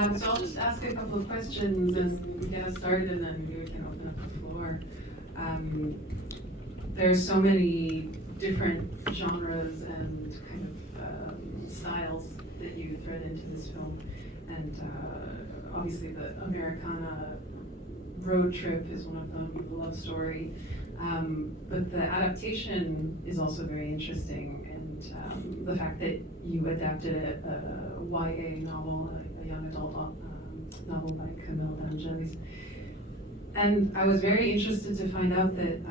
So I'll just ask a couple of questions and get us started, and then maybe we can open up the floor. There's so many different genres and kind of styles that you thread into this film, and obviously the Americana road trip is one of them, the love story, but the adaptation is also very interesting, and the fact that you adapted a YA novel, a young adult novel by Camille Vangelis. And I was very interested to find out that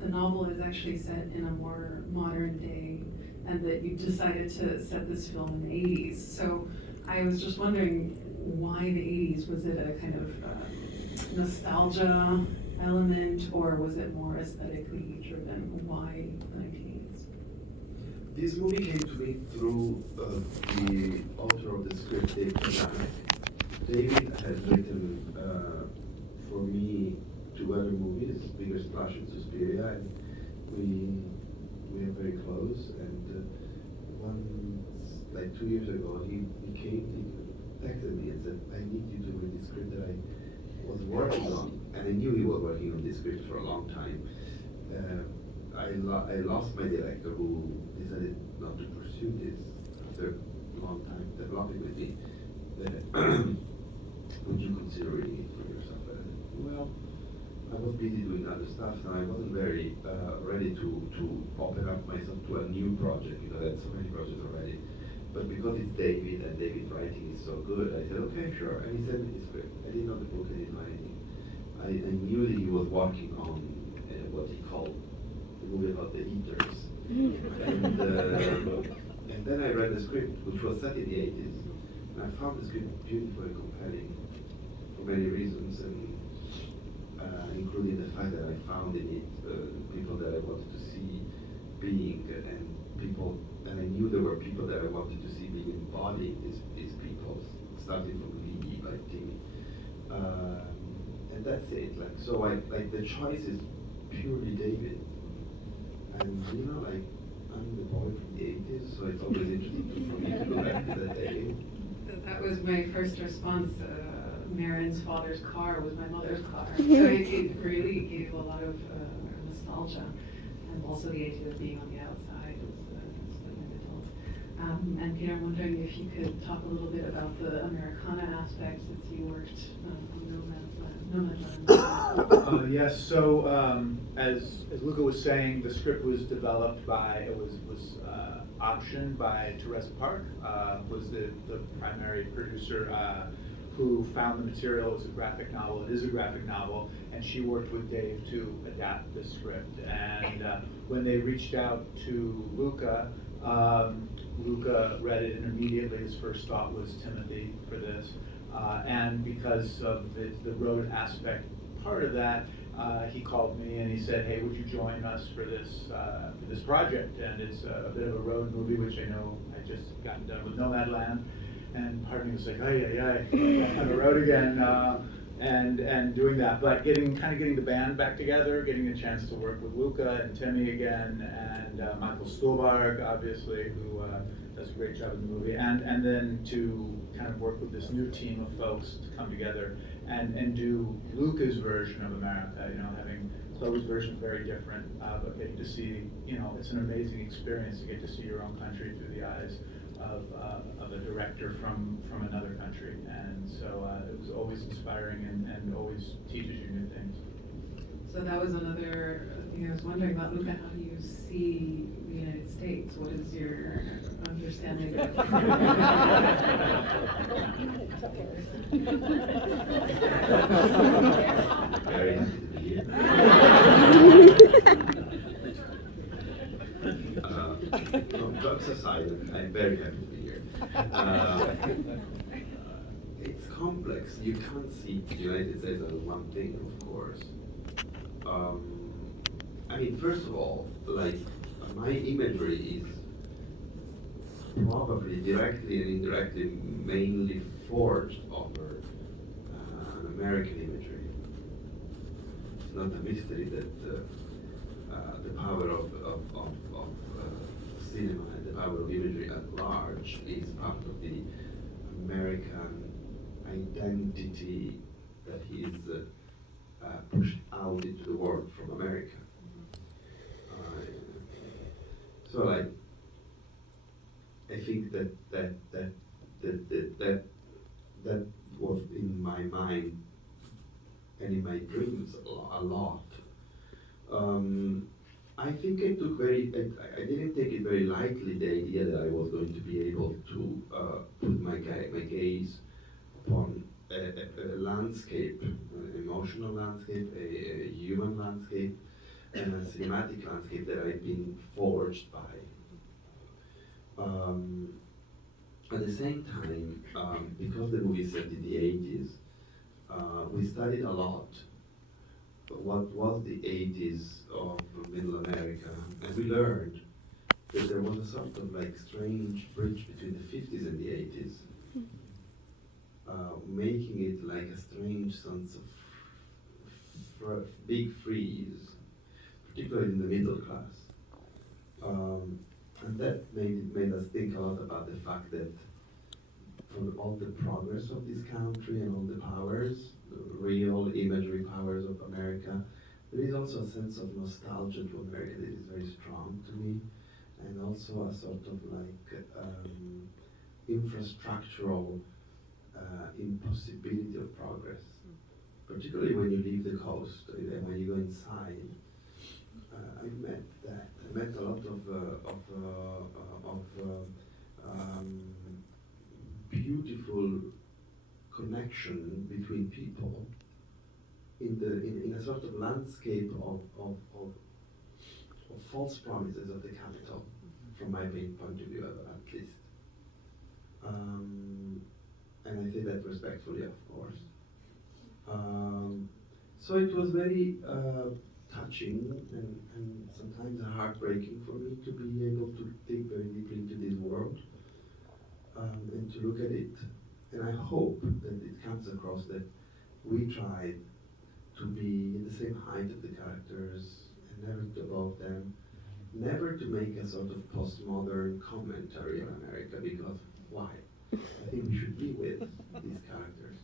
the novel is actually set in a more modern day, and that you decided to set this film in the 80s. So I was just wondering why the 80s? Was it a kind of nostalgia element, or was it more aesthetically driven? Why the 1980s? This movie came to me through the author of the script, David Rhinebeck. David has written for me 2 other movies, Bigger Splash and Suspiria, and we are very close. And like 2 years ago, he texted me and said, "I need you to read the script that I was working on," and I knew he was working on this script for a long time. I lost my director, who decided not to pursue this after a long time developing with me. Would you consider reading it for yourself? And I said, well, I was busy doing other stuff, and I wasn't very ready to open up myself to a new project, because I had so many projects already. But because it's David, and David's writing is so good, I said, okay, sure. And he sent me the script. I didn't know the book, I didn't know anything. I knew that he was working on what he called the movie about the Eaters. And then I read the script, which was set in the 80s. And I found the script beautiful and compelling for many reasons, and including the fact that I found in it people that I wanted to see being, and people, and I knew there were people that I wanted to see being embodying these people, starting from Lee, like Timmy. And that's it. Like, so the choice is purely David. And I'm the boy from the 80s, so it's always interesting for me to go back to that day. That was my first response. Marin's father's car was my mother's car. So it really gave a lot of nostalgia, and also the idea of being on the outside as an adult. And Peter, I'm wondering if you could talk a little bit about the Americana aspect, since you worked on No Man's Land. Yes. So as Luca was saying, the script was developed by was optioned by Teresa Park, was the primary producer. Who found the material. It was a graphic novel. It is a graphic novel, and she worked with Dave to adapt the script. And when they reached out to Luca, Luca read it, and immediately his first thought was Timothy for this. And because of the road aspect part of that, he called me and he said, "Hey, would you join us for this project?" And it's a bit of a road movie, which I know I just gotten done with Nomadland. And part of me was like, back on the road again, and doing that. But getting the band back together, getting a chance to work with Luca and Timmy again, and Michael Stuhlbarg, obviously, who does a great job in the movie, and then to kind of work with this new team of folks to come together and do Luca's version of America. Having Chloe's version very different, but getting to see, it's an amazing experience to get to see your own country through the eyes of a director from another country, and so it was always inspiring and always teaches you new things. So that was another thing I was wondering about. Luca, how do you see the United States? What is your understanding of Very happy to be here. Jokes aside, I'm very happy to be here. It's complex. You can't see the United States as one thing, of course. First of all, my imagery is probably directly and indirectly mainly forged over an American imagery. It's not a mystery that the power of cinema and the power of imagery at large is part of the American identity that he is pushed out into the world from America. So like, I think that was in my mind and in my dreams a lot. I think I didn't take it very lightly, the idea that I was going to be able to put my gaze upon a landscape, an emotional landscape, a human landscape, and a cinematic landscape that I've been forged by. At the same time, because the movie is set in the 80s, we studied a lot what was the 80s of Middle America, and we learned that there was a sort of like strange bridge between the 50s and the 80s, making it like a strange sense of big freeze, particularly in the middle class. And that made us think a lot about the fact that for all the progress of this country and all the powers, the real imagery powers of America, there is also a sense of nostalgia to America that is very strong to me, and also a sort of like infrastructural impossibility of progress, particularly when you leave the coast and when you go inside. I met that. I met a lot of beautiful connection between people in a sort of landscape of false promises of the capital, from my main point of view at least. And I say that respectfully, of course. So it was very touching and sometimes heartbreaking for me to be able to think very deeply into this world and to look at it. And I hope that it comes across that we tried to be in the same height of the characters and never to above them, never to make a sort of postmodern commentary on America, because why? I think we should be with these characters.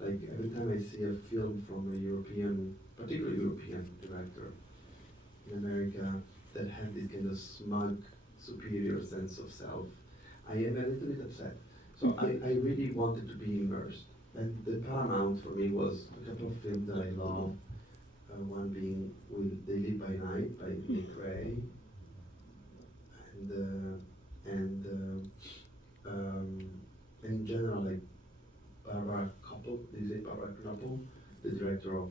Like every time I see a film from a European, particularly European director in America that had this kind of smug, superior sense of self, I am a little bit upset. So I really wanted to be immersed. And the paramount for me was a couple of films that I love. One being They Live by Night by Nick Ray, and in general, like Barbara Koppel, is it Barbara Koppel, the director of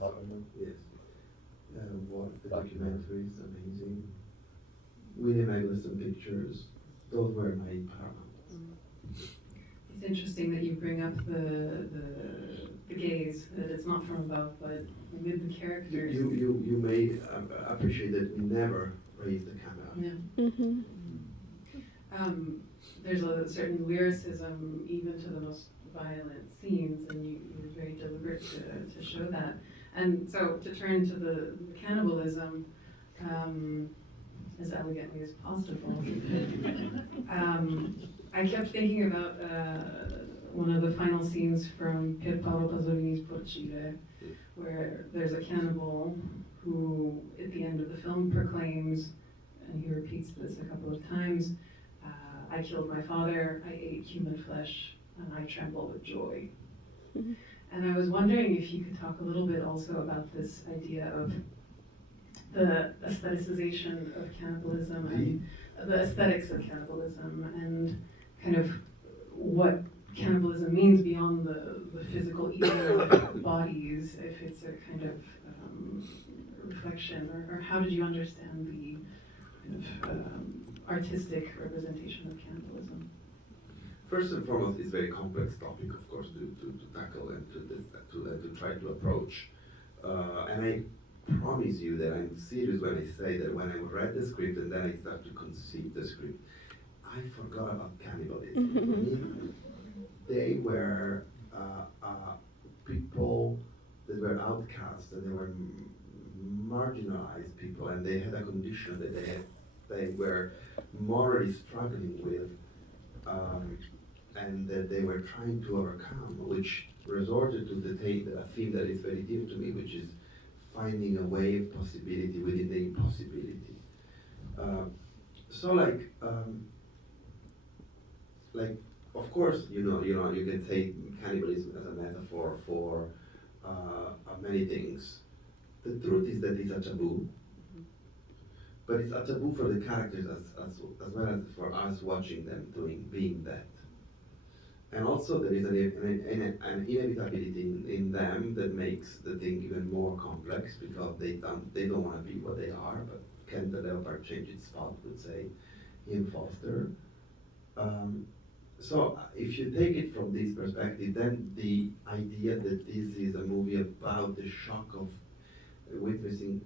Koppelman. Yes. What the documentary is amazing. William Eggleston pictures, those were my paramount. It's interesting that you bring up the gaze, that it's not from above, but with the characters. You may appreciate that we never raise the camera. Yeah. Mm-hmm. There's a certain lyricism even to the most violent scenes, and you're very deliberate to show that. And so to turn to the cannibalism as elegantly as possible, I kept thinking about one of the final scenes from Pier Paolo Pasolini's Porcile, where there's a cannibal who, at the end of the film, proclaims, and he repeats this a couple of times, I killed my father, I ate human flesh, and I tremble with joy. Mm-hmm. And I was wondering if you could talk a little bit also about this idea of the aestheticization of cannibalism and the aesthetics of cannibalism, and kind of what cannibalism means beyond the physical eating of bodies, if it's a kind of reflection, or how did you understand the kind of artistic representation of cannibalism? First and foremost, it's a very complex topic, of course, to tackle and to try to approach. And I promise you that I'm serious when I say that when I read the script and then I started to conceive the script, I forgot about cannibalism. For me, they were people that were outcasts, and they were marginalized people, and they had a condition that they were morally struggling with. and that they were trying to overcome, which resorted to a theme that is very dear to me, which is finding a way of possibility within the impossibility. So of course, you can say cannibalism as a metaphor for many things. The truth is that it's a taboo, but it's a taboo for the characters as well as for us watching them being that. And also there is an inevitability in them that makes the thing even more complex because they don't want to be what they are, but can the leopard change its spot, would say Ian Foster. So if you take it from this perspective, then the idea that this is a movie about the shock of witnessing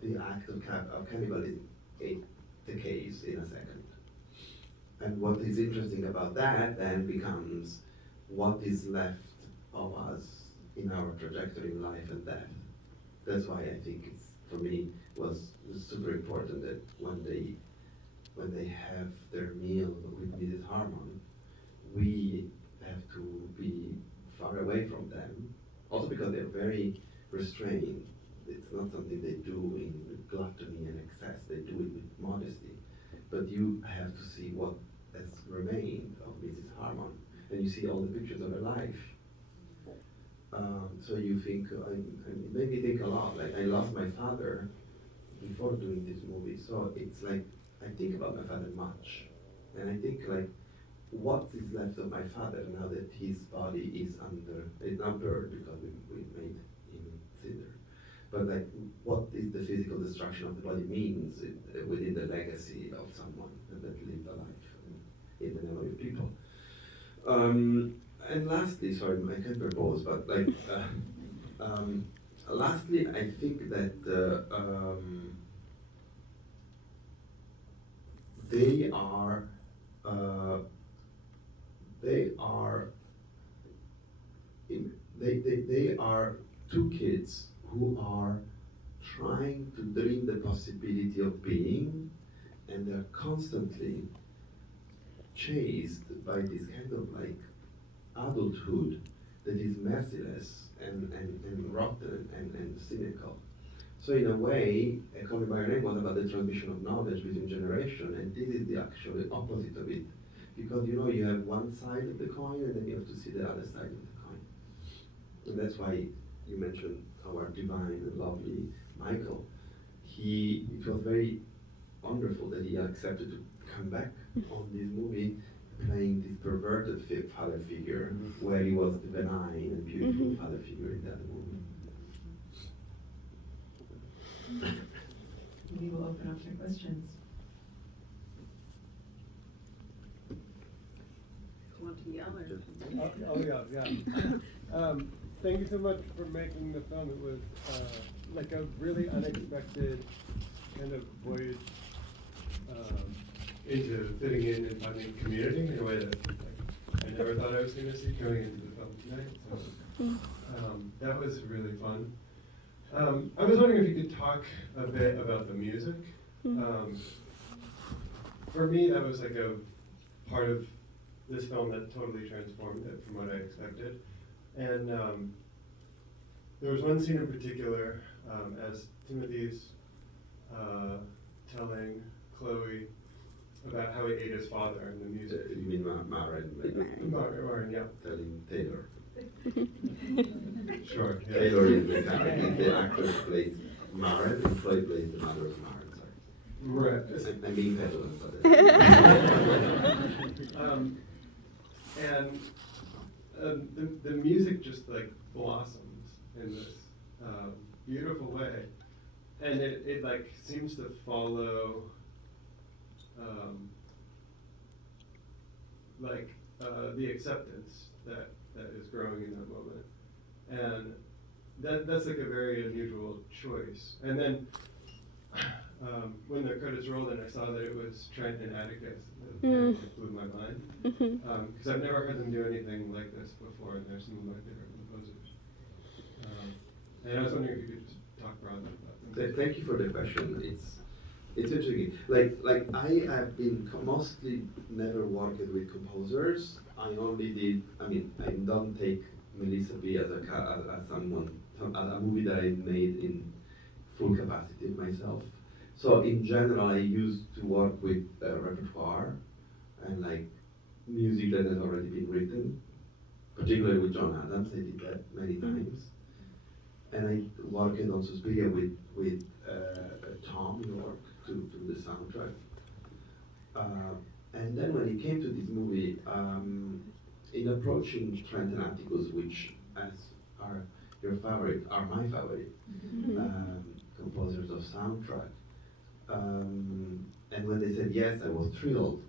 the act of cannibalism decays in a second. And what is interesting about that then becomes what is left of us in our trajectory in life and death. That's why I think it's, for me, was super important that when they have their meal with Mrs. Harmon, we have to be far away from them. Also because they're very restrained. It's not something they do in gluttony and excess. They do it with modesty. But you have to see what has remained of Mrs. Harmon, and you see all the pictures of her life. So you think, it made me think a lot. Like, I lost my father before doing this movie, so it's like I think about my father much, and I think like, what is left of my father now that his body is it's not burned because we made him cinder, but like, what is the physical destruction of the body means within the legacy of someone that lived a life in the memory of people. And lastly, sorry, I can't propose, but like, lastly, I think that they are two kids who are trying to dream the possibility of being, and they're constantly chased by this kind of like adulthood that is merciless and rotten and cynical. So in a way, Call Me By Your Name was about the transmission of knowledge between generations, and this is the actual opposite of it. Because you have one side of the coin, and then you have to see the other side of the coin. And that's why you mentioned our divine and lovely Michael. It was very wonderful that he accepted to come back on this movie, playing this perverted father figure, where he was the benign and beautiful father figure in that movie. We will open up for questions. Do you want to yell or? Yeah. Thank you so much for making the film. It was like a really unexpected kind of voyage into fitting in and finding community in a way that I never thought I was going to see going into the film tonight. So that was really fun. I was wondering if you could talk a bit about the music. For me, that was like a part of this film that totally transformed it from what I expected. And there was one scene in particular, as Timothy's telling Chloe about how he ate his father and the music. You mean Maren? Maren, yeah. Telling Taylor. Sure. Yeah. Taylor is the character. The actor who plays Maren, and Chloe plays the mother of Maren. Sorry. Right. I'm being petulant, but. And the music just like blossoms in this beautiful way, and it like seems to follow the acceptance that is growing in that moment, and that's like a very unusual choice. And then when the credits rolled and I saw that it was Trent and Atticus, it blew my mind, because I've never heard them do anything like this before, and they're some of my favorite composers. And I was wondering if you could just talk broadly about them. Thank you for the question. It's intriguing. Like I have been mostly never worked with composers. I only did. I mean, I don't take Melissa B as as someone a movie that I made in full capacity myself. So in general, I used to work with repertoire and like music that has already been written, particularly with John Adams. I did that many times, and I worked also speaking with Tom York to do the soundtrack. And then when it came to this movie, in approaching Trent and Atticus, which as are your favorite, are my favorite composers of soundtrack, and when they said yes, I was thrilled.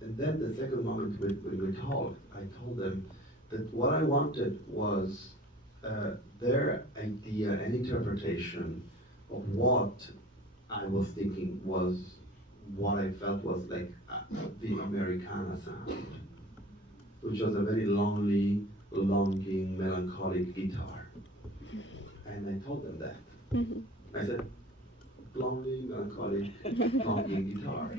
And then the second moment when we talked, I told them that what I wanted was their idea and interpretation of what I was thinking was what I felt was like the Americana sound, which was a very lonely, longing, melancholic guitar. And I told them that. I said, lonely, melancholic, longing guitar.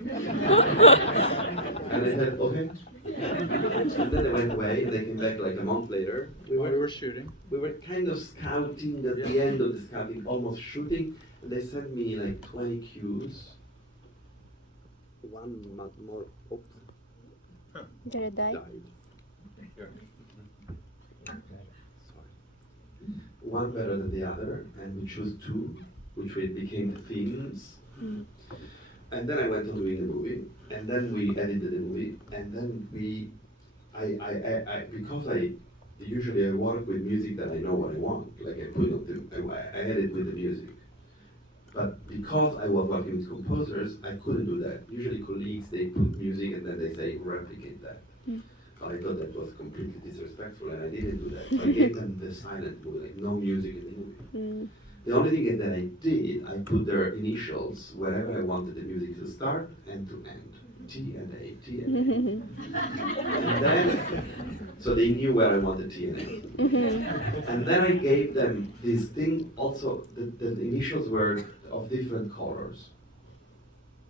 And they said, okay. And then they went away, and they came back like a month later. We were shooting. We were kind of scouting at the end of the scouting, almost shooting, and they sent me like 20 cues. One month more, oops, Did it die? died. One better than the other, and we chose two, which became the themes. And then I went on doing the movie, and then we edited the movie, and then because I usually work with music that I know what I want, like I edit with the music. But because I was working with composers, I couldn't do that. Usually colleagues, they put music and then they say, replicate that. I thought that was completely disrespectful, and I didn't do that. So I gave them the silent movie, like no music in the movie. The only thing that I did, I put their initials wherever I wanted the music to start and to end. T and A, T and A. And then, so they knew where I wanted T and A. And then I gave them this thing also, the initials were of different colors.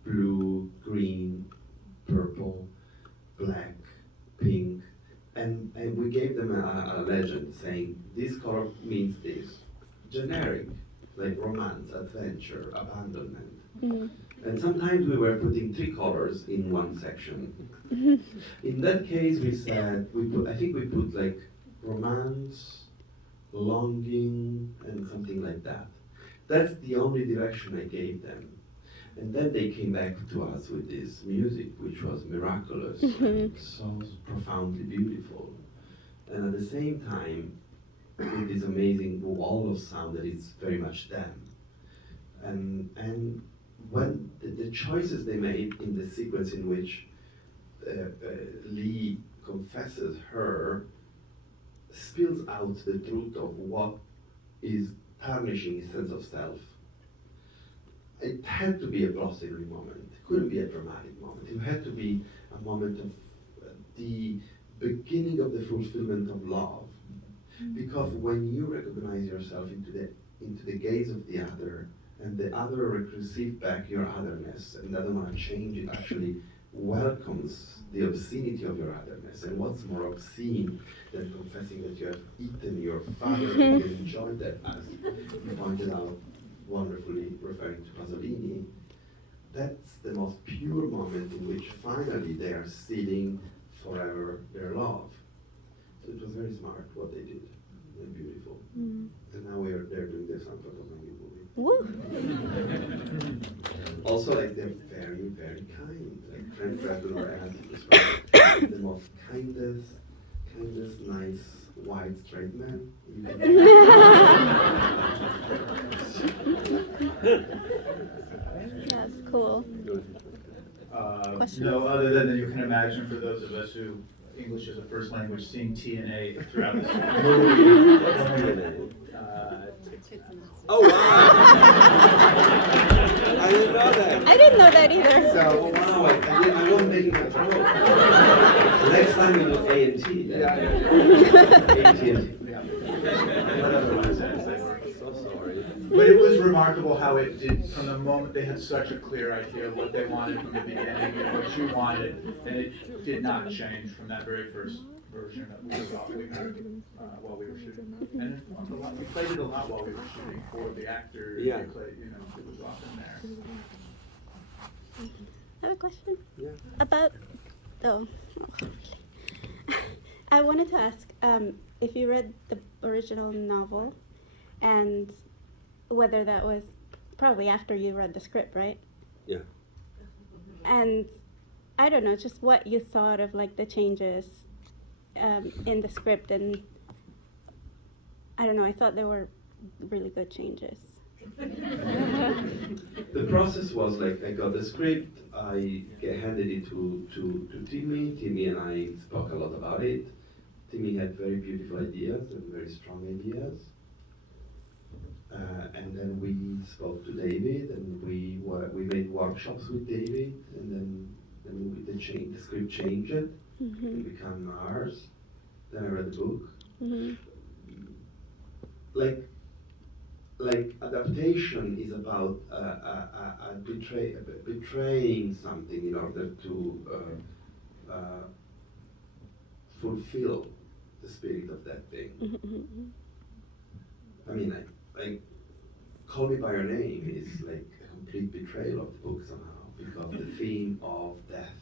Blue, green, purple, black, pink. And we gave them a legend saying, this color means this. Generic, like romance, adventure, abandonment. And sometimes we were putting 3 colors in one section. In that case, we said, I think we put like romance, longing, and something like that. That's the only direction I gave them. And then they came back to us with this music, which was miraculous, and so profoundly beautiful. And at the same time, with this amazing wall of sound that is very much them. And when the choices they made in the sequence in which Lee confesses her spills out the truth of what is tarnishing his sense of self. It had to be a glossary moment. It couldn't be a dramatic moment. It had to be a moment of the beginning of the fulfillment of love. Because when you recognize yourself into the gaze of the other, and the other receives back your otherness and doesn't want to change it, actually welcomes the obscenity of your otherness. And what's more obscene than confessing that you have eaten your father and you enjoyed that, as you pointed out wonderfully, referring to Pasolini. That's the most pure moment in which finally they are sealing forever their love. So it was very smart what they did, and beautiful. And now they're doing the soundtrack of my new movie. Woo! Also, like, they're very, very kind. Like Trent Reznor and Atticus the most kindest, nice, white, straight man you can That's cool. Question? No, other than you can imagine for those of us who English is a first language, seeing TNA throughout this movie. Oh, wow! I didn't know that. I didn't know that either. So, wow, I wasn't making that joke. Next time we do A&T. A&T. Whatever my sense they were. So sorry. But it was remarkable how it did, from the moment they had such a clear idea of what they wanted from the beginning and what you wanted, and it did not change from that very first version that we heard while we were shooting. And it informed a lot. We played it a lot while we were shooting for the actors. Yeah. They played, you know, it was often there. I have a question Yeah. about. Oh, I wanted to ask if you read the original novel, and whether that was probably after you read the script, right? Yeah. And I don't know, just what you thought of like the changes in the script, and I don't know. I thought they were really good changes. The process was like I got the script, I handed it to Timmy. Timmy and I spoke a lot about it. Timmy had very beautiful ideas and very strong ideas. And then we spoke to David, and we made workshops with David, and then the script changed, it became ours. Then I read the book. Like adaptation is about betraying something in order to fulfill the spirit of that thing. I mean, like Call Me by Your Name is like a complete betrayal of the book somehow, because the theme of death,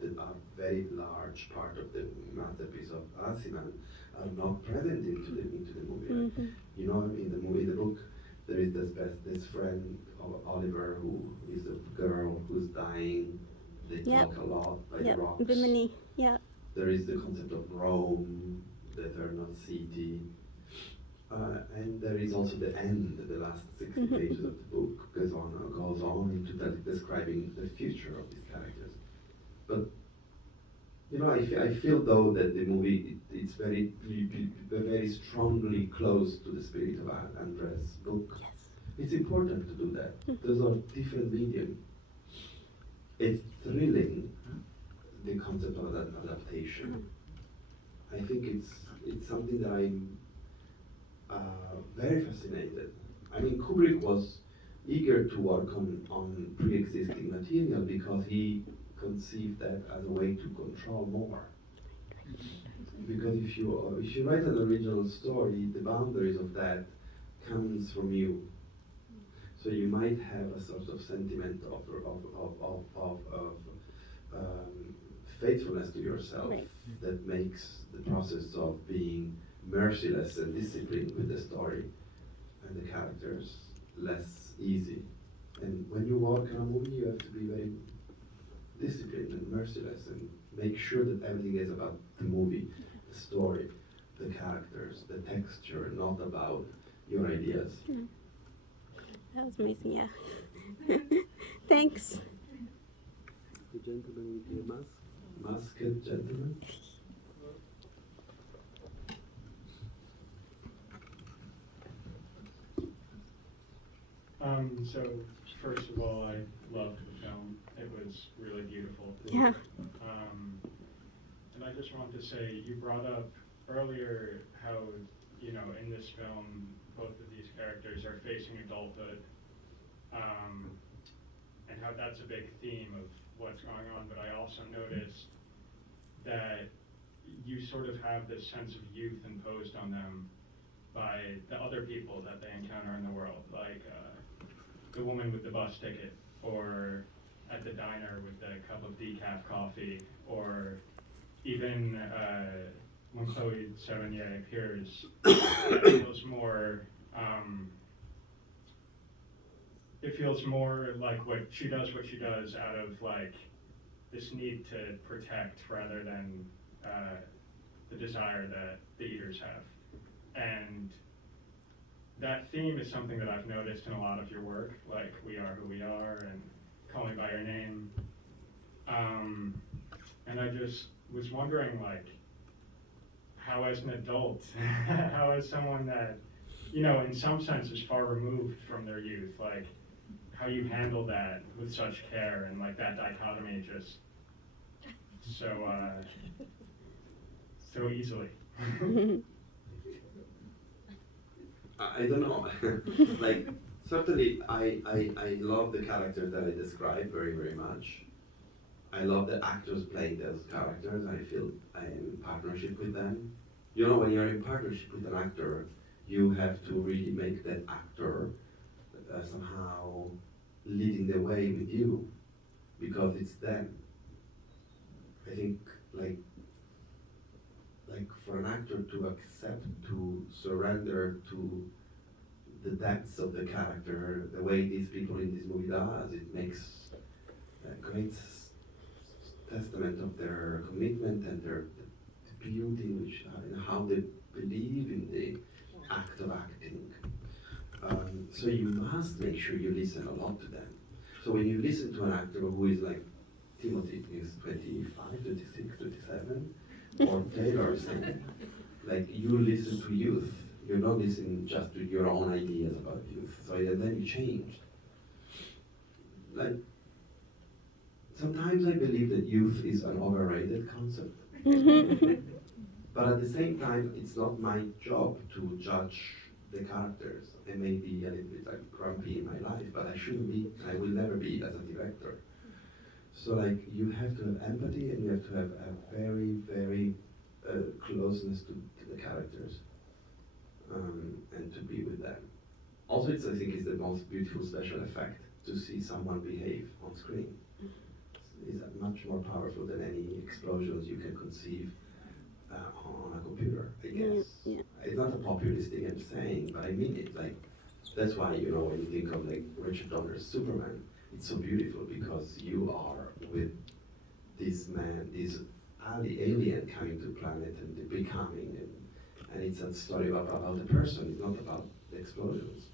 that are very large part of the masterpiece of Asiman, are not present into the movie. You know, in the book, there is this best friend of Oliver, who is a girl who's dying. They talk a lot by the rocks. Bimini. Yeah. There is the concept of Rome, the eternal city. And there is also the end, the last 60 pages of the book goes on into describing the future of these characters. But you know, I feel though that the movie it's very strongly close to the spirit of Andres' book. Yes. It's important to do that. Those are different medium. It's thrilling, the concept of that adaptation. I think it's something that I'm very fascinated. I mean, Kubrick was eager to work on pre-existing material because he conceived that as a way to control more. Because if you write an original story, the boundaries of that comes from you. So you might have a sort of sentiment of faithfulness to yourself, Right. that makes the process of being merciless and disciplined with the story and the characters less easy. And when you work on a movie, you have to be very disciplined and merciless and make sure that everything is about the movie, the story, the characters, the texture, not about your ideas. That was amazing. Yeah. Thanks. The gentleman with the mask. Masked gentleman. So first of all, I loved the film. It was really beautiful. Yeah. And I just wanted to say, you brought up earlier how, you know, in this film, both of these characters are facing adulthood, and how that's a big theme of what's going on. But I also noticed that you sort of have this sense of youth imposed on them by the other people that they encounter in the world, like the woman with the bus ticket, or at the diner with the cup of decaf coffee, or even when Chloe Sevigny appears, it feels more like what she does out of like this need to protect rather than the desire that the eaters have. And that theme is something that I've noticed in a lot of your work, like We Are Who We Are and Call Me By Your Name. And I just was wondering, like, how as an adult, how as someone that, you know, in some sense is far removed from their youth, like, how you handle that with such care, and like that dichotomy just so easily. I don't know. Like certainly, I love the characters that I described very, very much. I love the actors playing those characters. I feel I am in partnership with them. You know, when you're in partnership with an actor, you have to really make that actor somehow leading the way with you, because it's them. I think, like for an actor to accept, to surrender to the depths of the character, the way these people in this movie does, it makes a great testament of their commitment and their the beauty which in how they believe in the act of acting. So you must make sure you listen a lot to them. So when you listen to an actor who is like Timothy is 25, 26, 27, or Taylor saying, like you listen to youth. You're not listening just to your own ideas about youth. So then you changed. Like sometimes I believe that youth is an overrated concept. But at the same time, it's not my job to judge the characters. I may be a little bit like grumpy in my life, but I shouldn't be. I will never be as a director. So like you have to have empathy and you have to have a very, very closeness to the characters and to be with them. Also, I think it's the most beautiful special effect to see someone behave on screen. It's much more powerful than any explosions you can conceive on a computer, I guess. Yeah. It's not a populist thing I'm saying, but I mean it. Like that's why, you know, when you think of like Richard Donner's Superman, it's so beautiful because you are with this man, this alien coming to planet and becoming, and it's a story about the person. It's not about the explosions.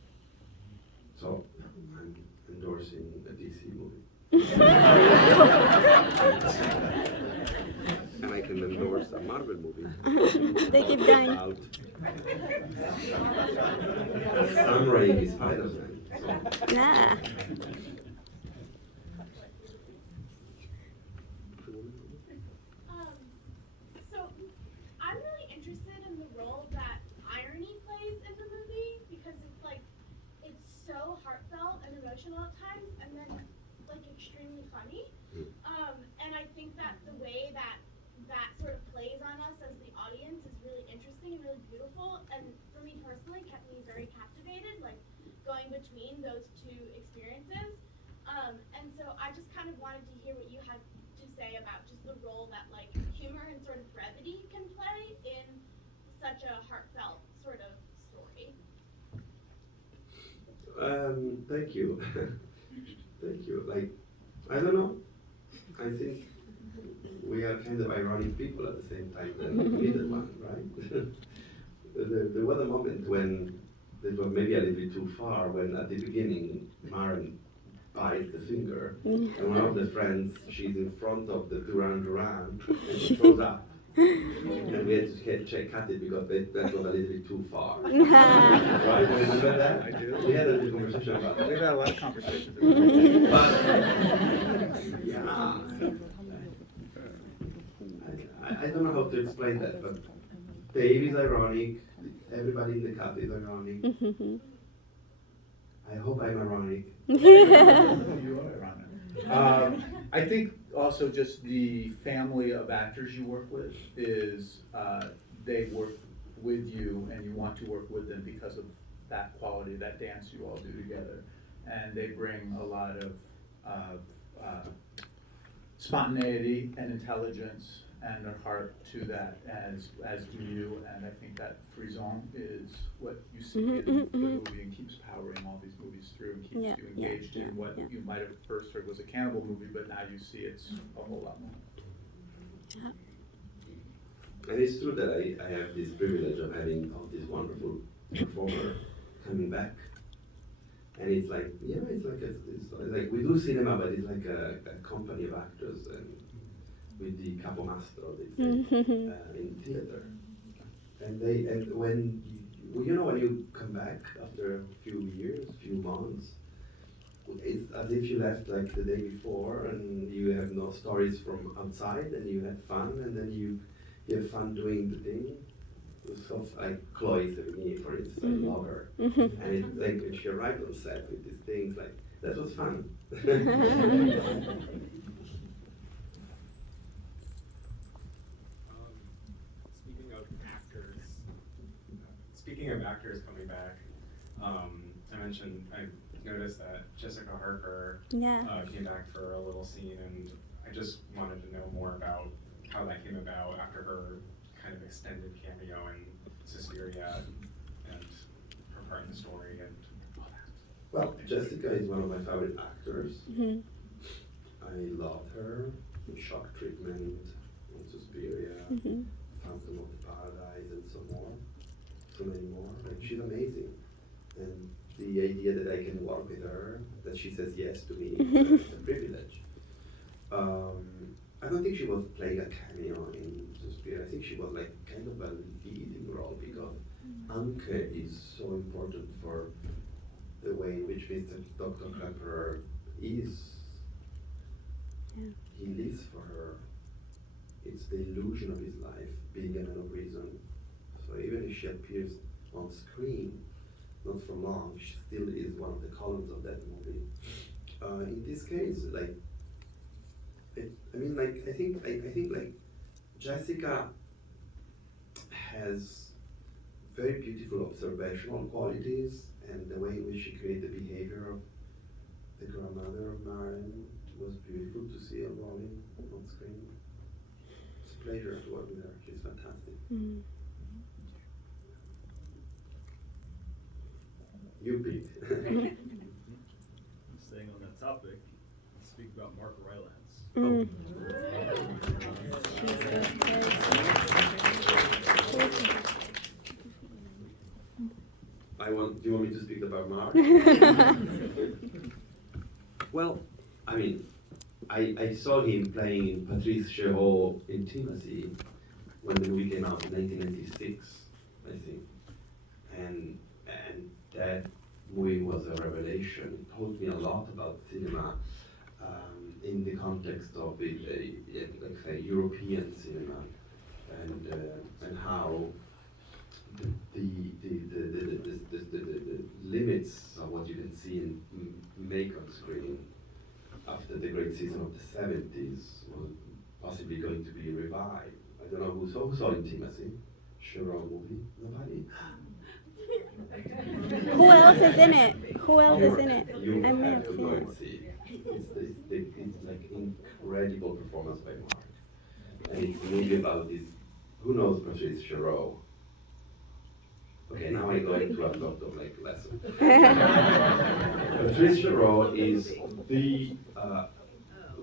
So I'm endorsing a DC movie. And I can endorse a Marvel movie. They keep going. About Sam Raimi's Spider-Man. So. Nah. So I'm really interested in the role that irony plays in the movie because it's like it's so heartfelt and emotional at times, and then like extremely funny. And I think that the way that sort of plays on us as the audience is really interesting and really beautiful. And for me personally, kept me very captivated, like going between those two experiences. And so I just kind of wanted to hear what you had to say about just the role that like humor and sort of brevity can play in such a heartfelt sort of story. Thank you. Thank you. Like, I don't know. I think we are kind of ironic people at the same time, the middle one, right? There was a moment when it was maybe a little bit too far, when at the beginning, Maren bites the finger, and one of the friends, she's in front of the Duran Duran, and she throws up. And we had to cut it because that was a little bit too far. Right? Remember that? I do. We had a little conversation about that. We've had a lot of conversations about that. But, yeah. I don't know how to explain that, but Dave is ironic, everybody in the cast is ironic. I hope I'm ironic. You are ironic. I think also just the family of actors you work with is they work with you and you want to work with them because of that quality, that dance you all do together. And they bring a lot of spontaneity and intelligence and their heart to that, as do you. And I think that frisson is what you see in the movie and keeps powering all these movies through and keeps you engaged in what you might have first heard was a cannibal movie, but now you see it's a whole lot more. And it's true that I have this privilege of having all this wonderful performer coming back. And it's like, it's like we do cinema, but it's like a company of actors and with the capomastro, they say, in theater. And when when you come back after a few years, few months, it's as if you left like the day before, and you have no stories from outside, and you had fun, and then you have fun doing the thing. It was so like Chloe Sevigny, for instance, I love her. Mhm. And it, like when she arrived on set with these things, like that was fun. Speaking of actors, speaking of actors coming back, I mentioned I noticed that Jessica Harper Yeah. came back for a little scene, and I just wanted to know more about how that came about after her kind of extended cameo in Suspiria and her part in the story and all that. Well, Jessica is one of my favorite actors. Mhm. I loved her. Shock Treatment, on Suspiria, Mhm. Phantom of the Paradise, and so many more. Like she's amazing, and the idea that I can work with her, that she says yes to me, is a privilege. I don't think she was playing a cameo in Suspiria. I think she was like kind of a leading role because Anke is so important for the way in which Mr. Dr. Klepper is. Yeah. He lives for her. It's the illusion of his life, being a man of reason. So even if she appears on screen, not for long, she still is one of the columns of that movie. In this case, like, I think like Jessica has very beautiful observational qualities, and the way in which she created the behavior of the grandmother of Maren was beautiful to see evolving on screen. It's a pleasure to work with her. She's fantastic. Mm. You pick. Staying on that topic, let's speak about Mark Rylance. Mm. Do you want me to speak about Mark? Well, I mean, I saw him playing in Patrice Chéreau Intimacy when the movie came out in 1996, I think. And that movie was a revelation. It taught me a lot about cinema in the context of like say European cinema, and how the limits of what you can see and make on screen after the great season of the 70s was possibly going to be revived. I don't know who saw Intimacy, Chéreau movie. Nobody. Who else is in it? Who else is in it? You I may have have to seen go it. and see it. It's like incredible performance by Mark. And it's really about this, who knows Patrice Chéreau? Okay, now I go into a sort of like lesson. Patrice Chéreau is the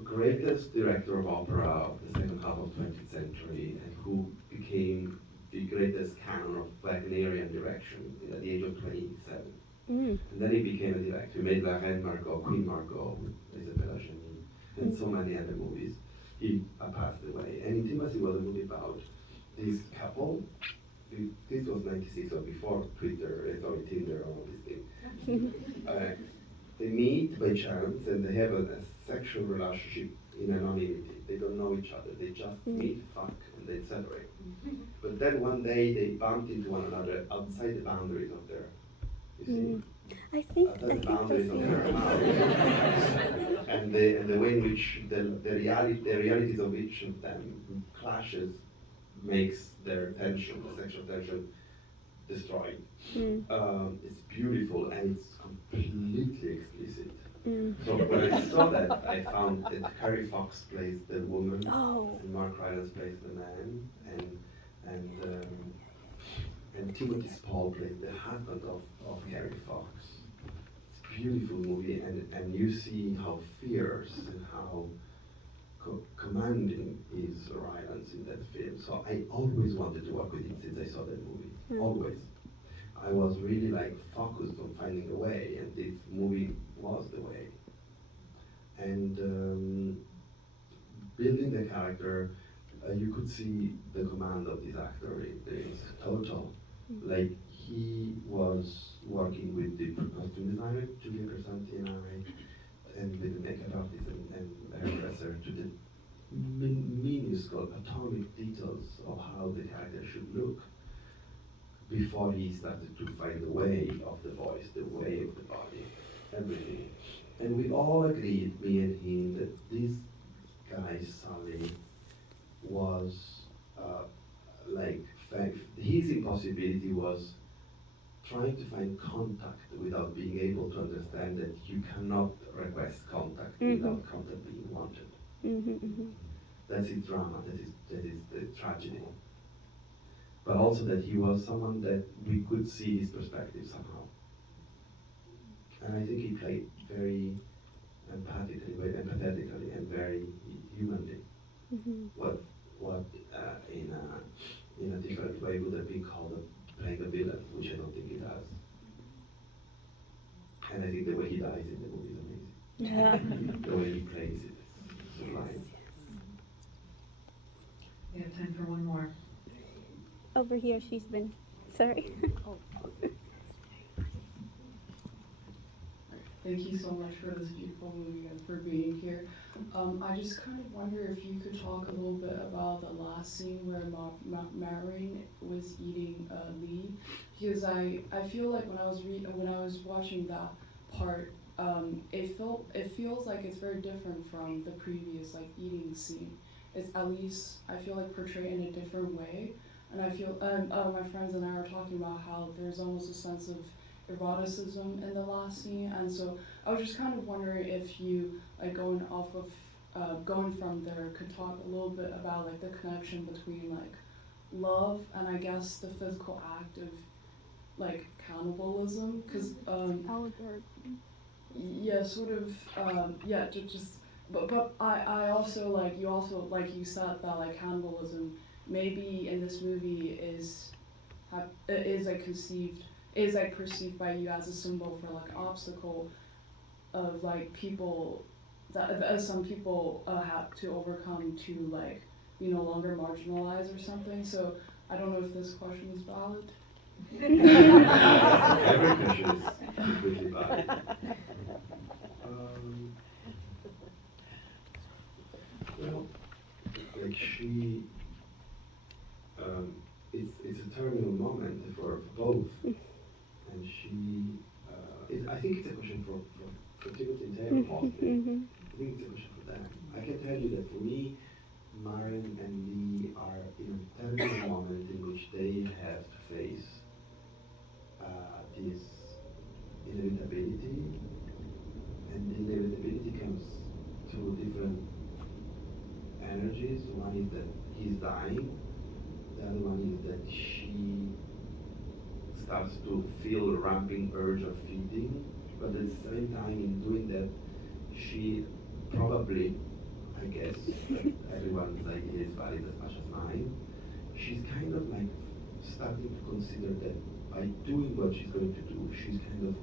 greatest director of opera of the second half of 20th century, and who became the greatest canon of Wagnerian direction at the age of 27. Mm. And then he became a director. He made La Reine Margot, Queen Margot, with Isabella Gemini, and so many other movies. He passed away. And Intimacy was a movie about this couple. This was 96, or before Twitter, sorry, Tinder, all these things. They meet by chance, and they have a sexual relationship in anonymity. They don't know each other. They just meet, fuck, and they separate. But then one day they bumped into one another outside the boundaries of their, you see? I think Outside the I've boundaries of seen their it. house. and the way in which the realities of each of them clashes makes their tension, the sexual tension, destroyed. It's beautiful, and it's completely explicit. So when I saw that, I found that Carrie Fox plays the woman, and Mark Rylance plays the man, and Timothy Spall plays the husband of Carrie Fox. It's a beautiful movie, and you see how fierce and how commanding is Rylance in that film. So I always wanted to work with him since I saw that movie. Always. I was really like focused on finding a way, and this movie was the way. And building the character, you could see the command of this actor. It's total. Like he was working with the costume designer, Julia Cressanti, and with the makeup artist and hairdresser to the minuscule atomic details of how the character should look. before he started to find the way of the voice, the way of the body, everything. And we all agreed, me and him, that this guy, Sully, was his impossibility was trying to find contact without being able to understand that you cannot request contact without contact being wanted. That's his drama, that is the tragedy. But also that he was someone that we could see his perspective somehow. And I think he played very empathetically and very humanly. What in a different way would have been called playing a villain, which I don't think he does. And I think the way he dies in the movie is amazing. Yeah. The way he plays it is sublime. We have time for one more. Over here, she's been. Sorry. Thank you so much for this beautiful movie and for being here. I just kind of wonder if you could talk a little bit about the last scene where Marin was eating Lee, because I feel like when I was watching that part, it feels like it's very different from the previous eating scene. It's at least I feel like portrayed in a different way, and I feel my friends and I were talking about how there's almost a sense of eroticism in the last scene, and so I was just kind of wondering if you going from there could talk a little bit about the connection between love and I guess the physical act of cannibalism, because yeah, sort of but I also you also you said that cannibalism maybe in this movie is perceived by you as a symbol for obstacle of people that some people have to overcome to be no longer marginalized or something. So I don't know if this question is valid. Every question is completely valid. Well, she, it's a terminal moment for both, and she, I think it's a question for Timothy and Taylor possibly. I think it's a question for them. I can tell you that for me, Marin and Lee are in a terminal moment in which they have to face this inevitability, and the inevitability comes through different energies. One is that he's dying, the other one is that she starts to feel a ramping urge of feeding, but at the same time in doing that, she probably, I guess, everyone's idea is valid as much as mine, she's kind of starting to consider that by doing what she's going to do, she's kind of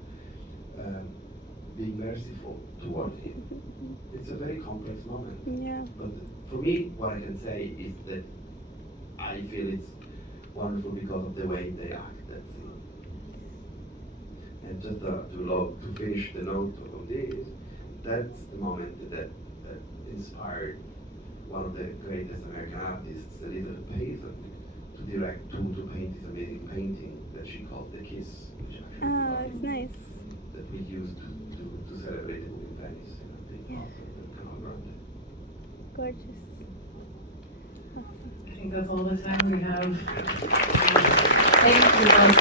being merciful toward him. It's a very complex moment. Yeah. But for me, what I can say is that I feel it's wonderful because of the way they act that scene. And just to finish the note on this, that's the moment that inspired one of the greatest American artists, Elizabeth Payson, to paint this amazing painting that she called The Kiss, which actually it's nice. that we used to celebrate the movie in Venice. Yeah. Gorgeous. Awesome. I think that's all the time we have. Thank you.